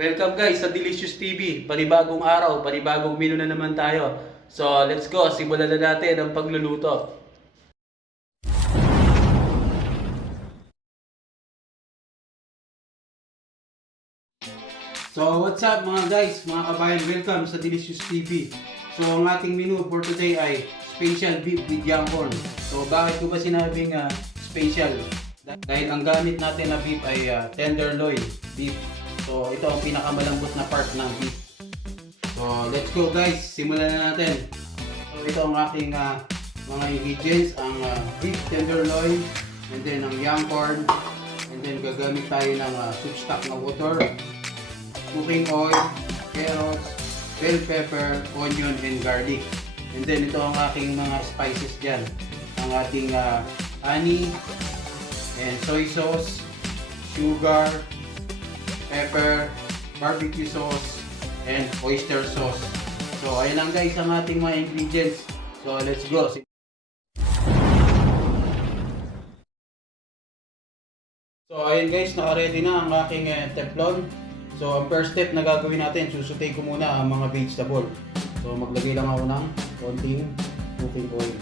Welcome guys sa Delicious TV. Panibagong araw, panibagong menu na naman tayo. So let's go, simulan na natin ang pagluluto. So what's up mga guys, mga kabayan, welcome sa Delicious TV. So ang ating menu for today ay special beef with young corn. So bakit ko ba sinabing special? Dahil ang gamit natin na beef ay tenderloin beef. So ito ang pinakamalambot na part ng beef. So let's go guys, simulan na natin. So ito ang aking mga ingredients, ang beef tenderloin, and then ang young corn, and then gagamit tayo ng soup stock na water, cooking oil, carrots, bell pepper, onion, and garlic. And then ito ang aking mga spices dyan. Ang ating honey, and soy sauce, sugar, pepper, barbecue sauce, and oyster sauce. So ayan lang guys ang ating mga ingredients. So let's go. So ayan guys, naka-ready na ang aking teflon. So ang first step na gagawin natin, susutay ko muna ang mga vegetable. So maglagay lang ako ng konting cooking oil.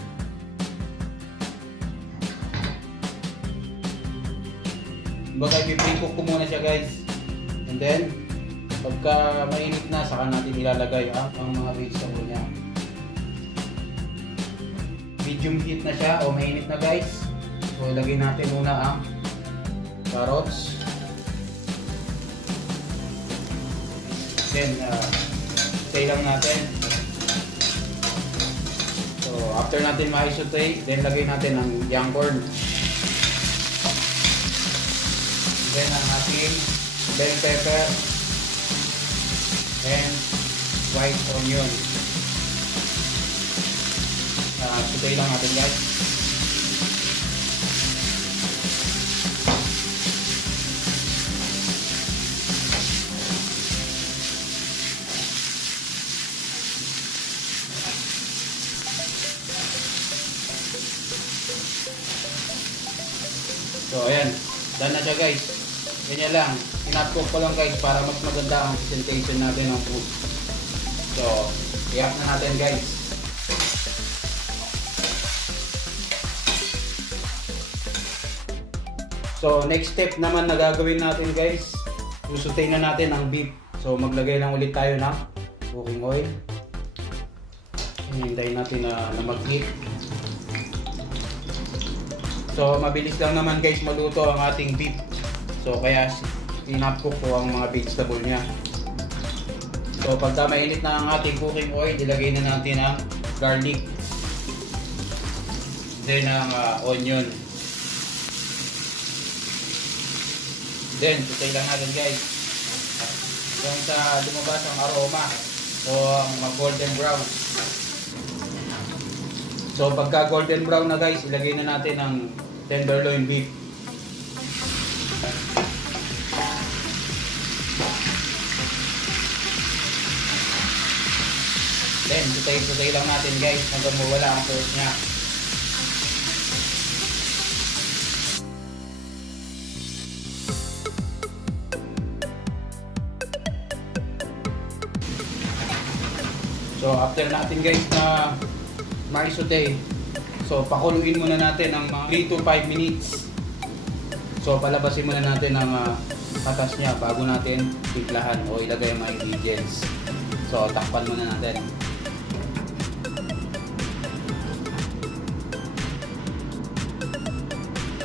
Baka i-pre-cook ko muna siya guys. And then, pagka mainit na, saka natin ilalagay ang mga vegetable niya. Medium heat na siya o mainit na guys. So ilagay natin muna ang carrots. Then, saute lang natin. So after natin ma-saute, then lagay natin ang young corn. Then ang ating bell pepper and white onion. Saute lang natin guys. So ayan, done na siya guys. Ganyan lang, pinat-cook ko lang guys para mas maganda ang presentation natin ng food. So, i-up na natin guys. So, next step naman na gagawin natin guys, susutay na natin ang beef. So, maglagay lang ulit tayo ng cooking oil. Hintayin natin na mag-heat. So, mabilis lang naman guys maluto ang ating beef. So kaya pinap-cook ko ang mga vegetable niya. So pagka mainit na ang ating cooking oil, ilagay na natin ang garlic. Then ang onion. Then tutay lang natin guys. Hanggang sa lumabas ang aroma o ang golden brown. So pagka golden brown na guys, ilagay na natin ang tenderloin beef. Then, sutay-sutay lang natin guys hanggang mawala ang sauce niya. So, after natin guys na ma-saute, so pakuluin muna natin ng 3 to 5 minutes. So, palabasin muna natin ang katas niya bago natin timplahan o ilagay ang mga ingredients. So, takpan muna natin.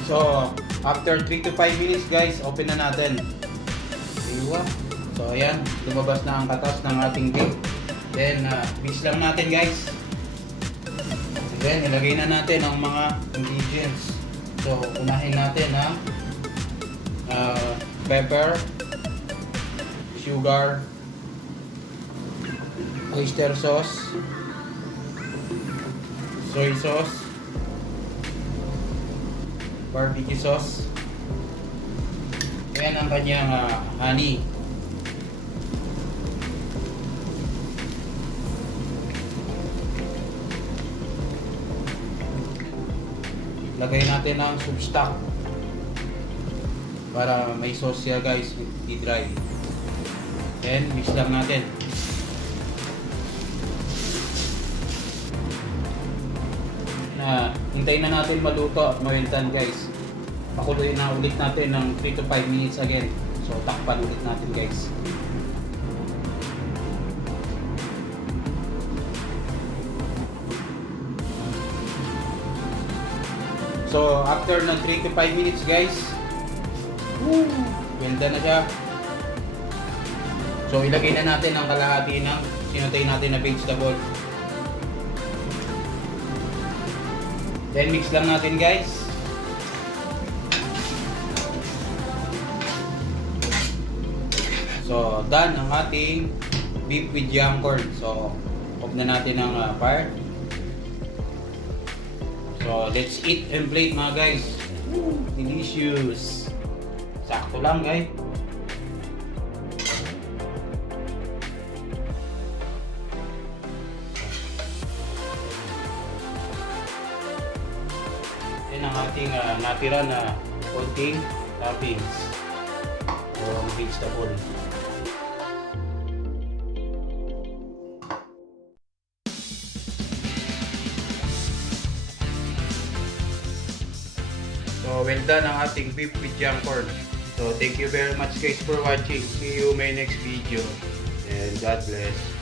So, after 3 to 5 minutes guys, open na natin. Iwa. So, ayan, lumabas na ang katas ng ating beef. Then, mix lang natin guys. And then, ilagay na natin ang mga ingredients. So, unahin natin ang pepper, sugar, oyster sauce, soy sauce, barbecue sauce. Ayan ang kanyang honey. Lagay natin ang soup stock. para may sauce siya guys, i-dry. Then mix lang natin. Hintayin na natin maluto at mawintan guys. Pakuluin na ulit natin ng 3 to 5 minutes again. So takpan ulit natin guys. So after ng 3 to 5 minutes guys, ganda na siya. So ilagay na natin ang kalahati ng sinutay natin na vegetable. Then mix lang natin guys. So done ang ating beef with young corn. So off na natin ang fire. So let's eat and plate mga guys. Delicious. Sakto lang guys. Yan ang ating natira na konting toppings o vegetable. So well done ang ating beef with young corn. So thank you very much guys for watching. See you in my next video and God bless.